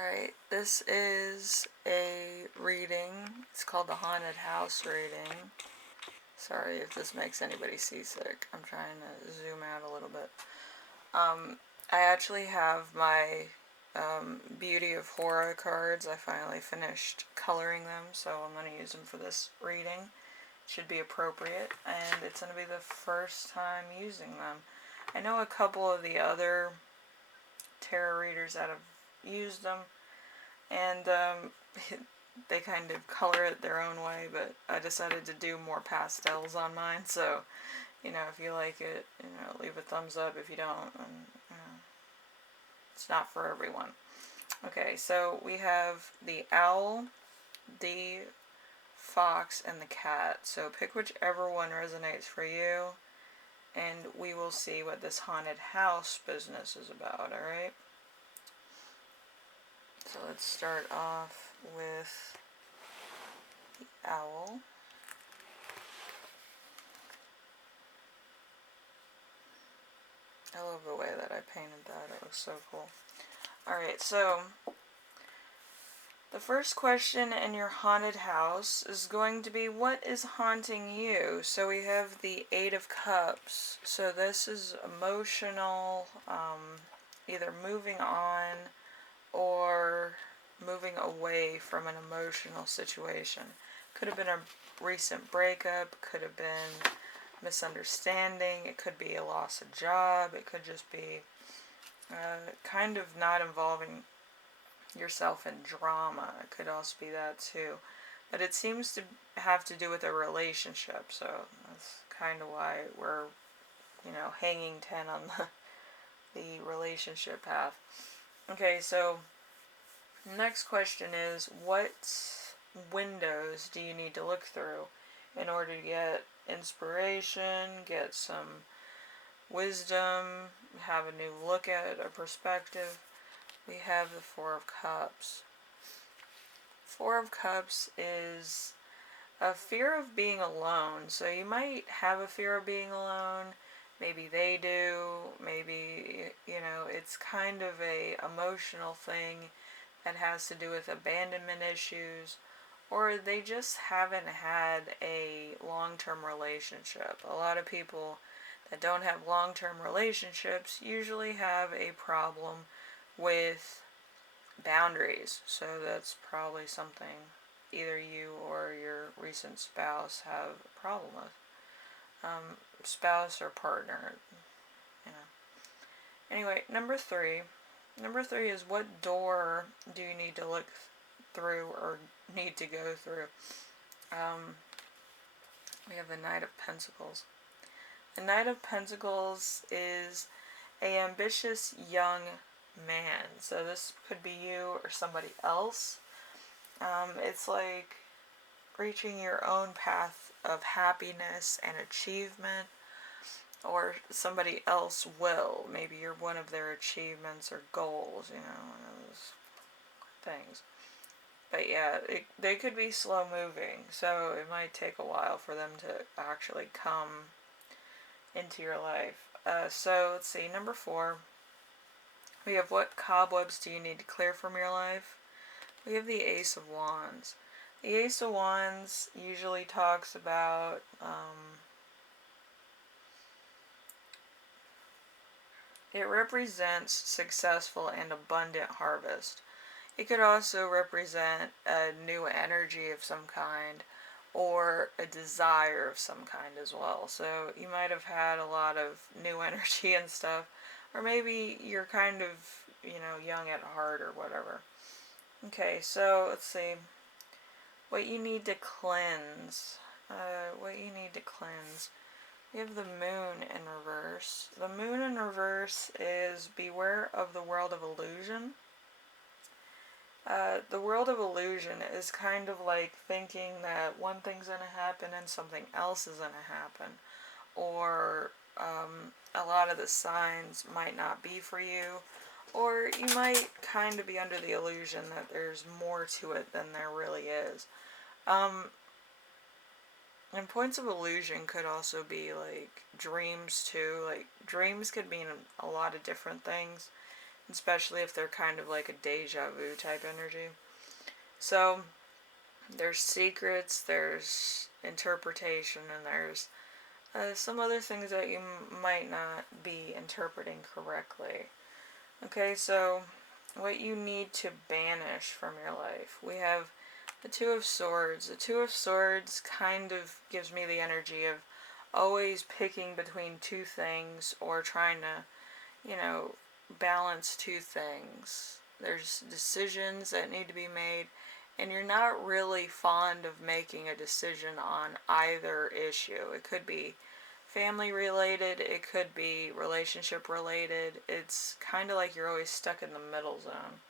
Alright, this is a reading. It's called the Haunted House reading. Sorry if this makes anybody seasick. I'm trying to zoom out a little bit. I actually have my Beauty of Horror cards. I finally finished coloring them, so I'm going to use them for this reading. Should be appropriate, and it's going to be the first time using them. I know a couple of the other tarot readers that have used them, and they kind of color it their own way, but I decided to do more pastels on mine, so, if you like it, leave a thumbs up. If you don't, it's not for everyone. Okay, so we have the owl, the fox, and the cat, so pick whichever one resonates for you, and we will see what this haunted house business is about, alright? So let's start off with the owl. I love the way that I painted that. It looks so cool. Alright, so the first question in your haunted house is going to be, what is haunting you? So we have the Eight of Cups. So this is emotional, either moving on or moving away from an emotional situation. Could have been a recent breakup, could have been misunderstanding, it could be a loss of job, it could just be kind of not involving yourself in drama. It could also be that too. But it seems to have to do with a relationship, so that's kind of why we're, hanging 10 on the relationship path. Okay, so next question is, what windows do you need to look through in order to get inspiration, get some wisdom, have a new look at it, a perspective? We have the Four of Cups. Four of Cups is a fear of being alone. So you might have a fear of being alone. Maybe they do. Maybe, it's kind of a emotional thing that has to do with abandonment issues, or they just haven't had a long-term relationship. A lot of people that don't have long-term relationships usually have a problem with boundaries, so that's probably something either you or your recent spouse have a problem with. Spouse or partner, Anyway, number three is, what door do you need to look through or need to go through? We have the Knight of Pentacles. The Knight of Pentacles is an ambitious young man. So this could be you or somebody else. It's like reaching your own path of happiness and achievement, or somebody else will. Maybe you're one of their achievements or goals, those things. But yeah, they could be slow moving, so it might take a while for them to actually come into your life. So let's see, number 4. We have, what cobwebs do you need to clear from your life? We have the Ace of Wands. The Ace of Wands usually talks about it represents successful and abundant harvest. It could also represent a new energy of some kind, or a desire of some kind as well. So you might have had a lot of new energy and stuff, or maybe you're kind of, young at heart or whatever. Okay, so let's see. What you need to cleanse. We have the Moon in reverse. The Moon in reverse is, beware of the world of illusion. The world of illusion is kind of like thinking that one thing's going to happen and something else is going to happen. Or a lot of the signs might not be for you. Or you might kind of be under the illusion that there's more to it than there really is. And points of illusion could also be like dreams too. Like, dreams could mean a lot of different things. especially if they're kind of like a deja vu type energy. So there's secrets, there's interpretation, and there's some other things that you might not be interpreting correctly. Okay, so what you need to banish from your life. We have the Two of Swords. The Two of Swords kind of gives me the energy of always picking between two things or trying to, balance two things. There's decisions that need to be made, and you're not really fond of making a decision on either issue. It could be family related, it could be relationship related. It's kind of like you're always stuck in the middle zone.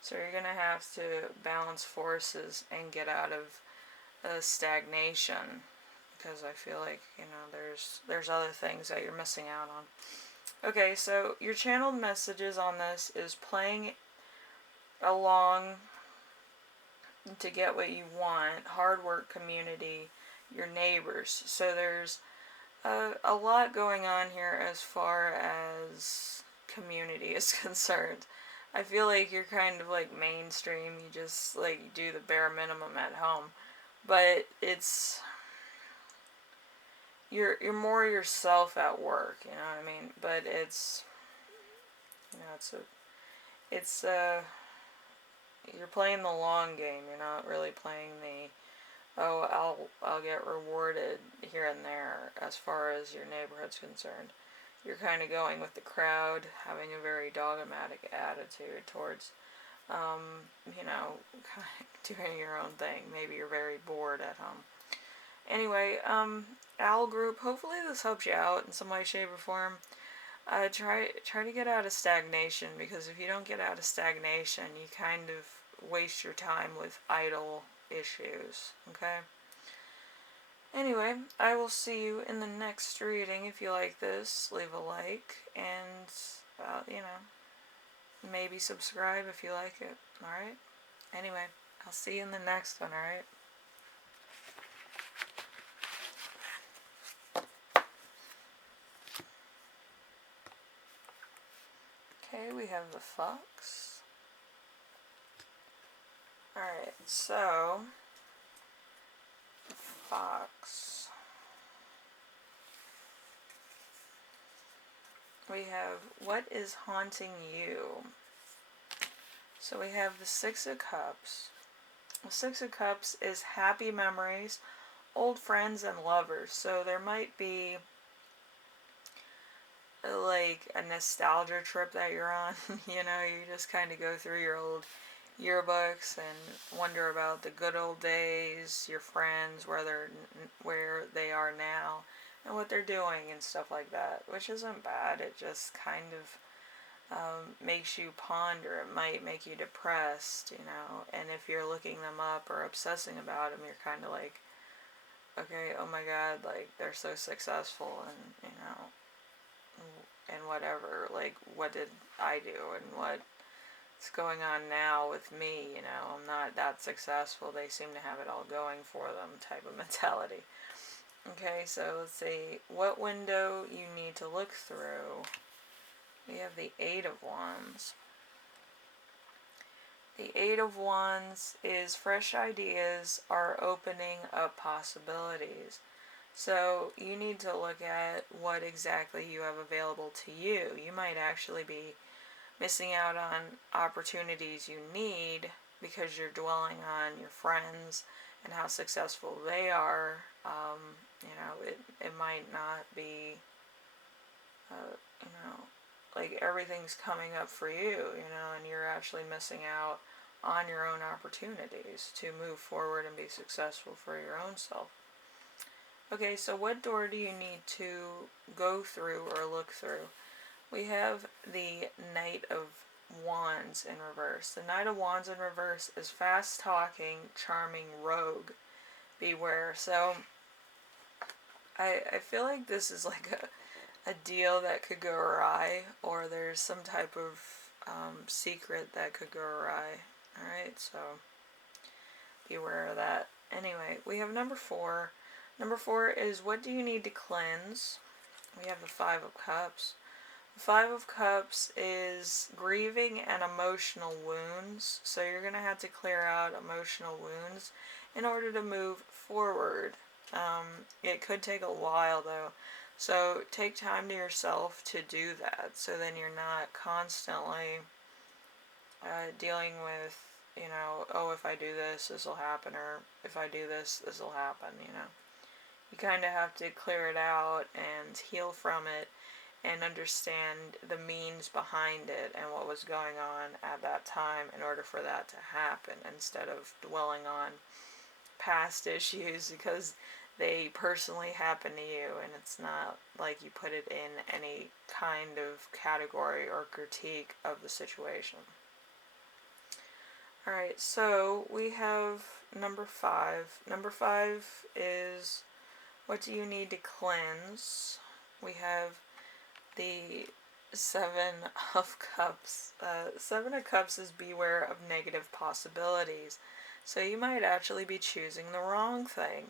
So you're going to have to balance forces and get out of stagnation, because I feel like, there's other things that you're missing out on. Okay, so your channeled messages on this is playing along to get what you want, hard work, community, your neighbors. So there's a lot going on here as far as community is concerned. I feel like you're kind of like mainstream, you just like do the bare minimum at home. But you're more yourself at work, you know what I mean? But it's you're playing the long game. You're not really playing the, oh, I'll get rewarded here and there as far as your neighborhood's concerned. You're kind of going with the crowd, having a very dogmatic attitude towards, doing your own thing. Maybe you're very bored at home. Anyway, Owl Group, hopefully this helps you out in some way, shape, or form. Try to get out of stagnation, because if you don't get out of stagnation, you kind of waste your time with idle issues, okay? Anyway, I will see you in the next reading. If you like this, leave a like, and, maybe subscribe if you like it, alright? Anyway, I'll see you in the next one, alright? Okay, we have the fox. Alright, so the fox. We have, what is haunting you? So we have the Six of Cups. The Six of Cups is happy memories, old friends, and lovers. So there might be like a nostalgia trip that you're on. You just kind of go through your old yearbooks and wonder about the good old days, your friends, where they are now, and what they're doing and stuff like that, which isn't bad. It just kind of makes you ponder. It might make you depressed, and if you're looking them up or obsessing about them, you're kind of like, okay, oh my god, like, they're so successful, and and whatever, like, what did I do, and what's going on now with me, I'm not that successful, they seem to have it all going for them type of mentality. Okay, so let's see, what window you need to look through. We have the Eight of Wands. The Eight of Wands is fresh ideas are opening up possibilities. So you need to look at what exactly you have available to you. You might actually be missing out on opportunities you need because you're dwelling on your friends and how successful they are. It might not be, like everything's coming up for you, and you're actually missing out on your own opportunities to move forward and be successful for your own self. Okay, so what door do you need to go through or look through? We have the Knight of Wands in reverse. The Knight of Wands in reverse is fast-talking, charming rogue. Beware. So, I feel like this is like a deal that could go awry, or there's some type of secret that could go awry. Alright, so beware of that. Anyway, we have number 4. Number 4 is, what do you need to cleanse? We have the Five of Cups. Five of Cups is grieving and emotional wounds, so you're going to have to clear out emotional wounds in order to move forward. It could take a while though, so take time to yourself to do that, so then you're not constantly dealing with, oh, if I do this, this will happen, or if I do this, this will happen. You kind of have to clear it out and heal from it and understand the means behind it and what was going on at that time in order for that to happen, instead of dwelling on past issues because they personally happen to you and it's not like you put it in any kind of category or critique of the situation. Alright, so we have number 5. Number 5 is, what do you need to cleanse? We have the Seven of Cups. Seven of Cups is beware of negative possibilities. So you might actually be choosing the wrong thing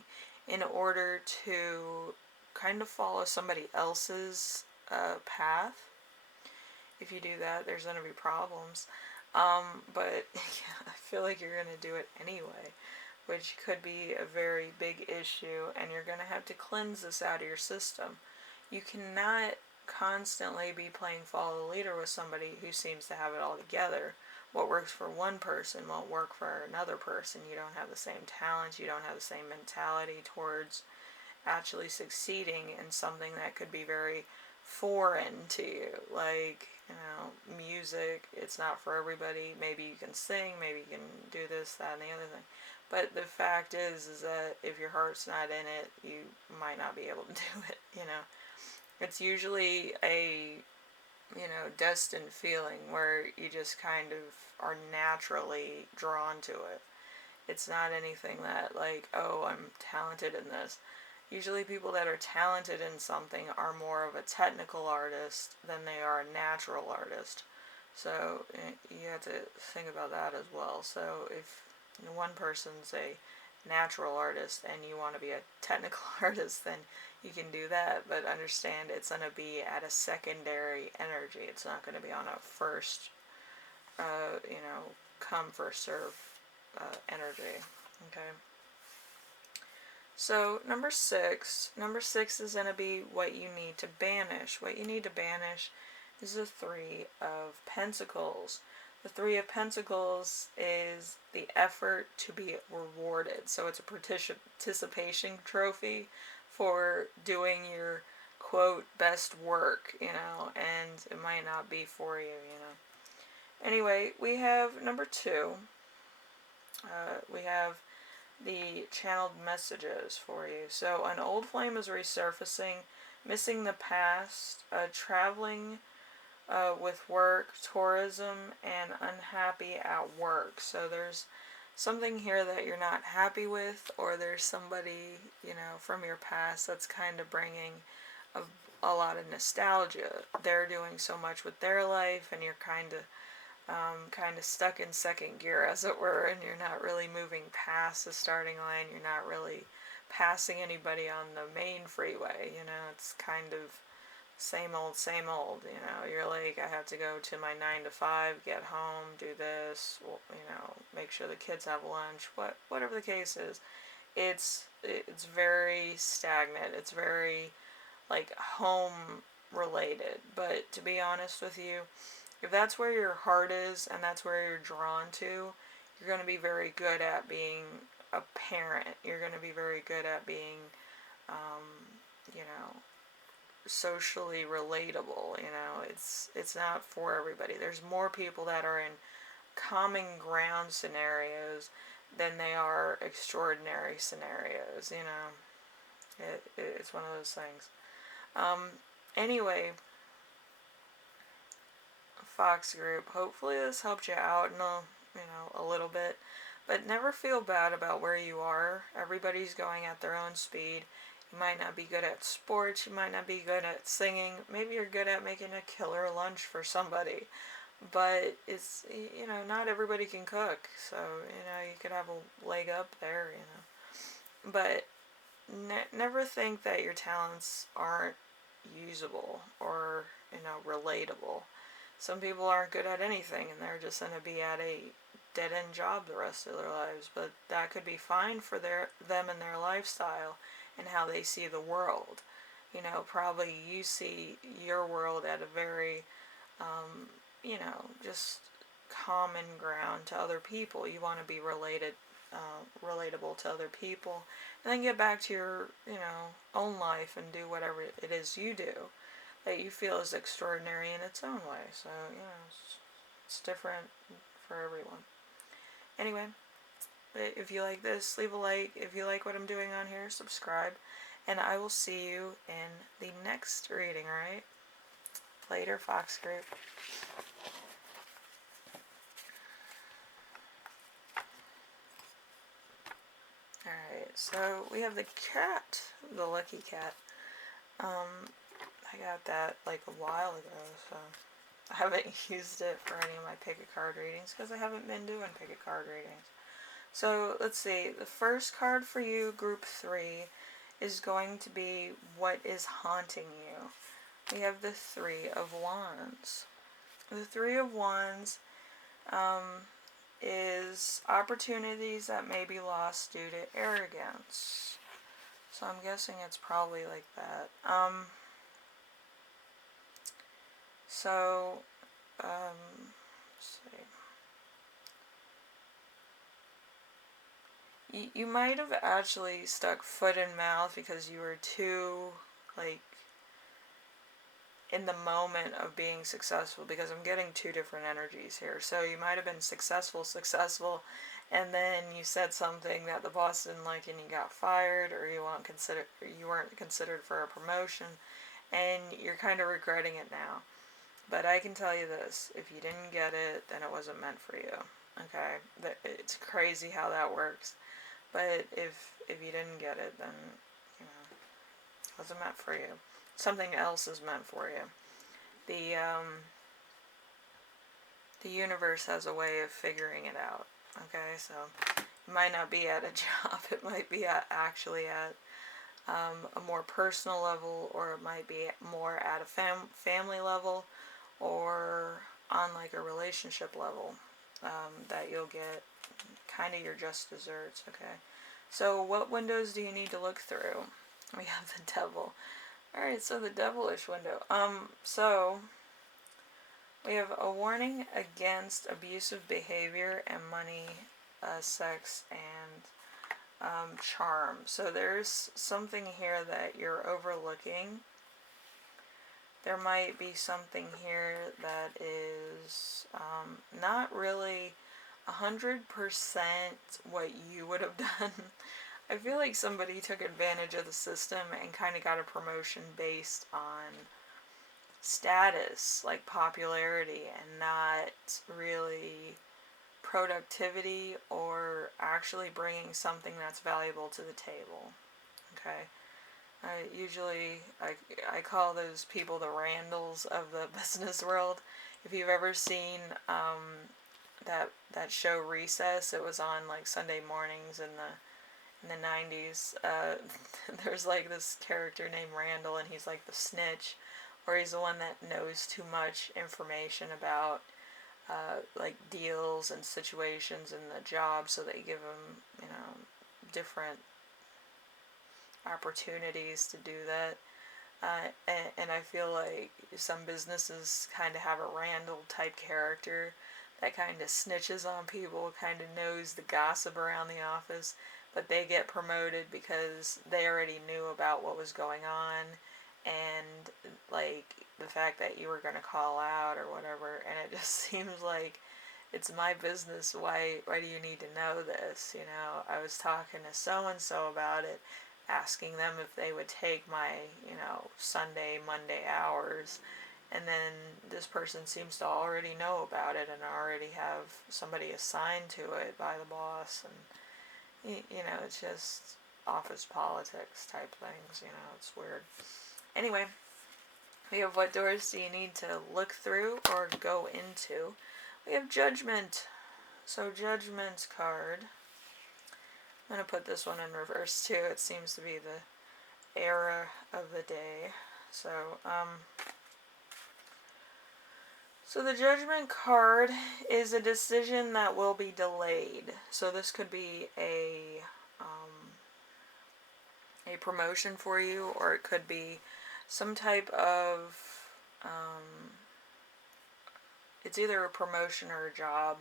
in order to kind of follow somebody else's path. If you do that, there's going to be problems. But yeah, I feel like you're going to do it anyway, which could be a very big issue, and you're going to have to cleanse this out of your system. You cannot constantly be playing follow the leader with somebody who seems to have it all together. What works for one person won't work for another person. You don't have the same talents, you don't have the same mentality towards actually succeeding in something that could be very foreign to you. Like, music, it's not for everybody. Maybe you can sing, maybe you can do this, that, and the other thing. But the fact is that if your heart's not in it, you might not be able to do it. It's usually a, destined feeling where you just kind of are naturally drawn to it. It's not anything that, like, oh, I'm talented in this. Usually people that are talented in something are more of a technical artist than they are a natural artist. So you have to think about that as well. So if one person's a natural artist and you want to be a technical artist, then you can do that, but understand it's going to be at a secondary energy. It's not going to be on a first, come first serve energy. Okay. So number 6 is going to be what you need to banish. What you need to banish is the Three of Pentacles. The Three of Pentacles is the effort to be rewarded. So it's a participation trophy for doing your, quote, best work, and it might not be for you. Anyway, we have number 2. We have the channeled messages for you. So an old flame is resurfacing, missing the past, traveling with work, tourism, and unhappy at work. So there's something here that you're not happy with, or there's somebody, from your past that's kind of bringing a lot of nostalgia. They're doing so much with their life, and you're kind of stuck in second gear, as it were, and you're not really moving past the starting line. You're not really passing anybody on the main freeway. It's kind of same old, same old. You're like, I have to go to my 9 to 5, get home, do this, make sure the kids have lunch, whatever the case is. It's very stagnant. It's very, like, home related. But to be honest with you, if that's where your heart is and that's where you're drawn to, you're going to be very good at being a parent. You're going to be very good at being, socially relatable. It's not for everybody. There's more people that are in common ground scenarios than they are extraordinary scenarios. It's one of those things. Anyway, Fox group, hopefully this helped you out in a little bit, but never feel bad about where you are. Everybody's going at their own speed. You might not be good at sports, you might not be good at singing, maybe you're good at making a killer lunch for somebody, but it's, not everybody can cook, so, you could have a leg up there, but never think that your talents aren't usable or relatable. Some people aren't good at anything and they're just going to be at a dead-end job the rest of their lives, but that could be fine for them and their lifestyle and how they see the world. Probably you see your world at a very, just common ground to other people. You want to be relatable to other people, and then get back to your, own life and do whatever it is you do that you feel is extraordinary in its own way. So, it's different for everyone. Anyway, if you like this, leave a like. If you like what I'm doing on here, subscribe. And I will see you in the next reading, alright? Later, Fox Group. Alright, so we have the cat, the lucky cat. I got that like a while ago, so I haven't used it for any of my pick-a-card readings because I haven't been doing pick-a-card readings. So, let's see. The first card for you, group 3, is going to be what is haunting you. We have the 3 of Wands. The 3 of Wands is opportunities that may be lost due to arrogance. So I'm guessing it's probably like that. Let's see. You might have actually stuck foot in mouth because you were too, like, in the moment of being successful, because I'm getting 2 different energies here. So you might have been successful, and then you said something that the boss didn't like and you got fired, or you weren't considered for a promotion, and you're kind of regretting it now. But I can tell you this, if you didn't get it, then it wasn't meant for you. Okay? It's crazy how that works. But if you didn't get it, then, it wasn't meant for you. Something else is meant for you. The universe has a way of figuring it out. Okay? So, it might not be at a job. It might be actually at a more personal level, or it might be more at a family level, or on like a relationship level, that you'll get kind of your just desserts. Okay, so what windows do you need to look through? We have the devil. Alright, so the devilish window. So we have a warning against abusive behavior and money, sex, and charm. So there's something here that you're overlooking. There might be something here that is not really 100% what you would have done. I feel like somebody took advantage of the system and kind of got a promotion based on status, like popularity, and not really productivity or actually bringing something that's valuable to the table. Okay? I call those people the Randalls of the business world. If you've ever seen that show Recess, it was on like Sunday mornings in the 90s. There's like this character named Randall, and he's like the snitch, or he's the one that knows too much information about like deals and situations in the job, so they give him, different opportunities to do that. And I feel like some businesses kind of have a Randall type character that kind of snitches on people, kind of knows the gossip around the office, but they get promoted because they already knew about what was going on, and like the fact that you were going to call out or whatever. And it just seems like, it's my business, why do you need to know this? I was talking to so and so about it, asking them if they would take my, Sunday, Monday hours, and then this person seems to already know about it and already have somebody assigned to it by the boss, and it's just office politics type things. It's weird. Anyway, we have what doors do you need to look through or go into. We have Judgment. So Judgment card. I'm going to put this one in reverse too. It seems to be the era of the day. So, So the Judgment card is a decision that will be delayed. So this could be a promotion for you, or it could be some type of it's either a promotion or a job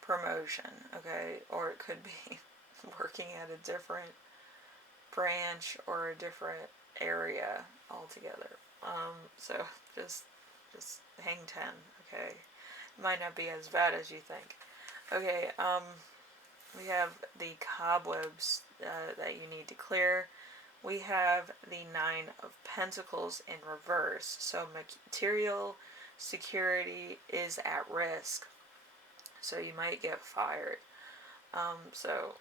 promotion, okay? Or it could be working at a different branch or a different area altogether. So just hang 10, okay? It might not be as bad as you think. Okay, we have the cobwebs that you need to clear. We have the 9 of Pentacles in reverse. So material security is at risk. So you might get fired. So,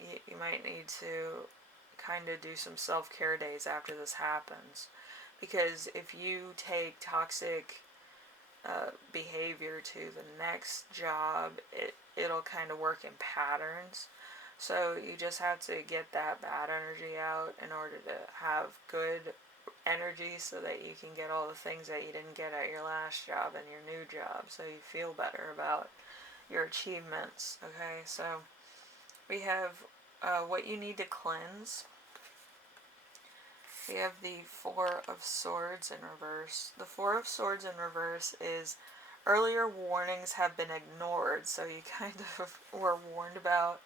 you might need to kind of do some self-care days after this happens. Because if you take toxic behavior to the next job, it'll kind of work in patterns. So you just have to get that bad energy out in order to have good energy so that you can get all the things that you didn't get at your last job and your new job, so you feel better about your achievements. Okay, so we have what you need to cleanse. We have the 4 of Swords in reverse. The 4 of Swords in reverse is earlier warnings have been ignored, so you kind of were warned about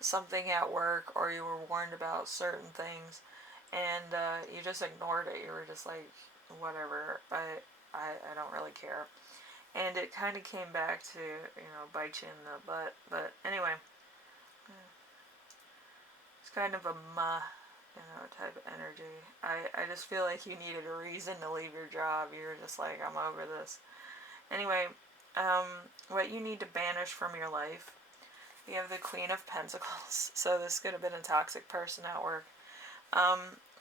something at work, or you were warned about certain things, and you just ignored it. You were just like, whatever, I don't really care. And it kind of came back to, bite you in the butt. But anyway, it's kind of a type of energy. I just feel like you needed a reason to leave your job. You were just like, I'm over this. Anyway, what you need to banish from your life. We have the Queen of Pentacles. So this could have been a toxic person at work.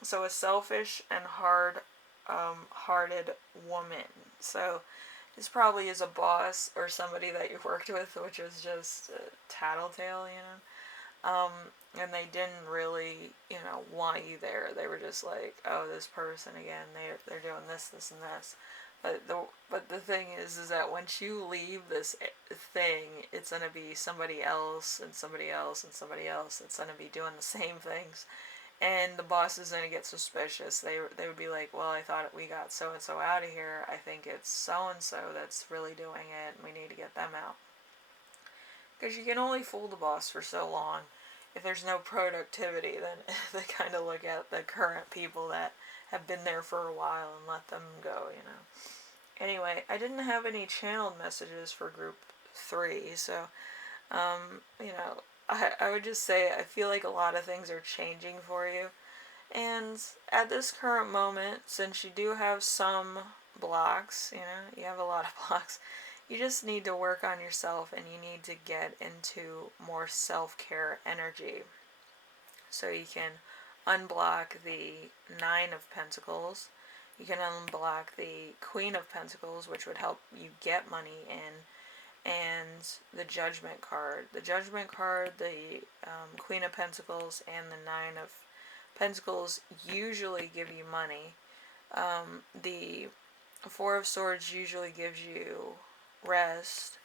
So a selfish and hard-hearted woman. So this probably is a boss or somebody that you worked with, which is just a tattletale, and they didn't really, want you there. They were just like, oh, this person again, they're doing this, this, and this. But the thing is that once you leave this thing, it's going to be somebody else and somebody else and somebody else that's going to be doing the same things. And the boss is going to get suspicious. They would be like, well, I thought we got so-and-so out of here. I think it's so-and-so that's really doing it, and we need to get them out. Because you can only fool the boss for so long. If there's no productivity, then they kind of look at the current people that have been there for a while and let them go, Anyway, I didn't have any channeled messages for group 3, so, I would just say I feel like a lot of things are changing for you. And at this current moment, since you do have some blocks, you have a lot of blocks, you just need to work on yourself, and you need to get into more self-care energy. So you can unblock the 9 of Pentacles. You can unblock the Queen of Pentacles, which would help you get money in, and the Judgment card. The Judgment card, the Queen of Pentacles, and the 9 of Pentacles usually give you money. The 4 of Swords usually gives you rest,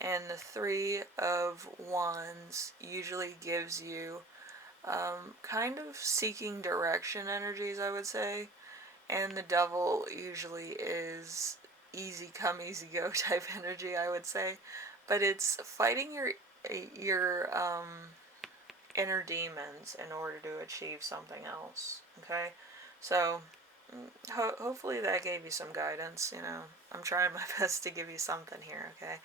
and the 3 of Wands usually gives you kind of seeking direction energies, I would say. And the Devil usually is easy come, easy go type energy, I would say. But it's fighting your inner demons in order to achieve something else. Okay? So hopefully that gave you some guidance. I'm trying my best to give you something here. Okay?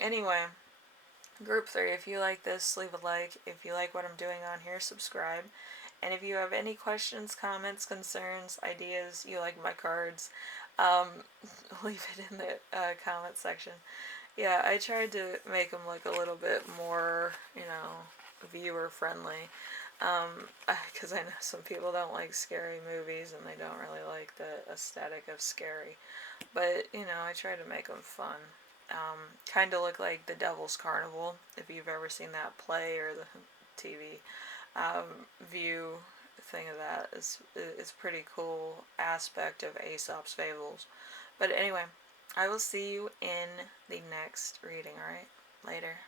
Anyway, group 3, if you like this, leave a like. If you like what I'm doing on here, subscribe. And if you have any questions, comments, concerns, ideas, you like my cards, leave it in the comment section. Yeah, I tried to make them look a little bit more, viewer friendly. Because I know some people don't like scary movies, and they don't really like the aesthetic of scary. But, I try to make them fun. Kind of look like the Devil's Carnival, if you've ever seen that play or the TV view thing of that. It's pretty cool aspect of Aesop's Fables. But anyway, I will see you in the next reading, alright? Later.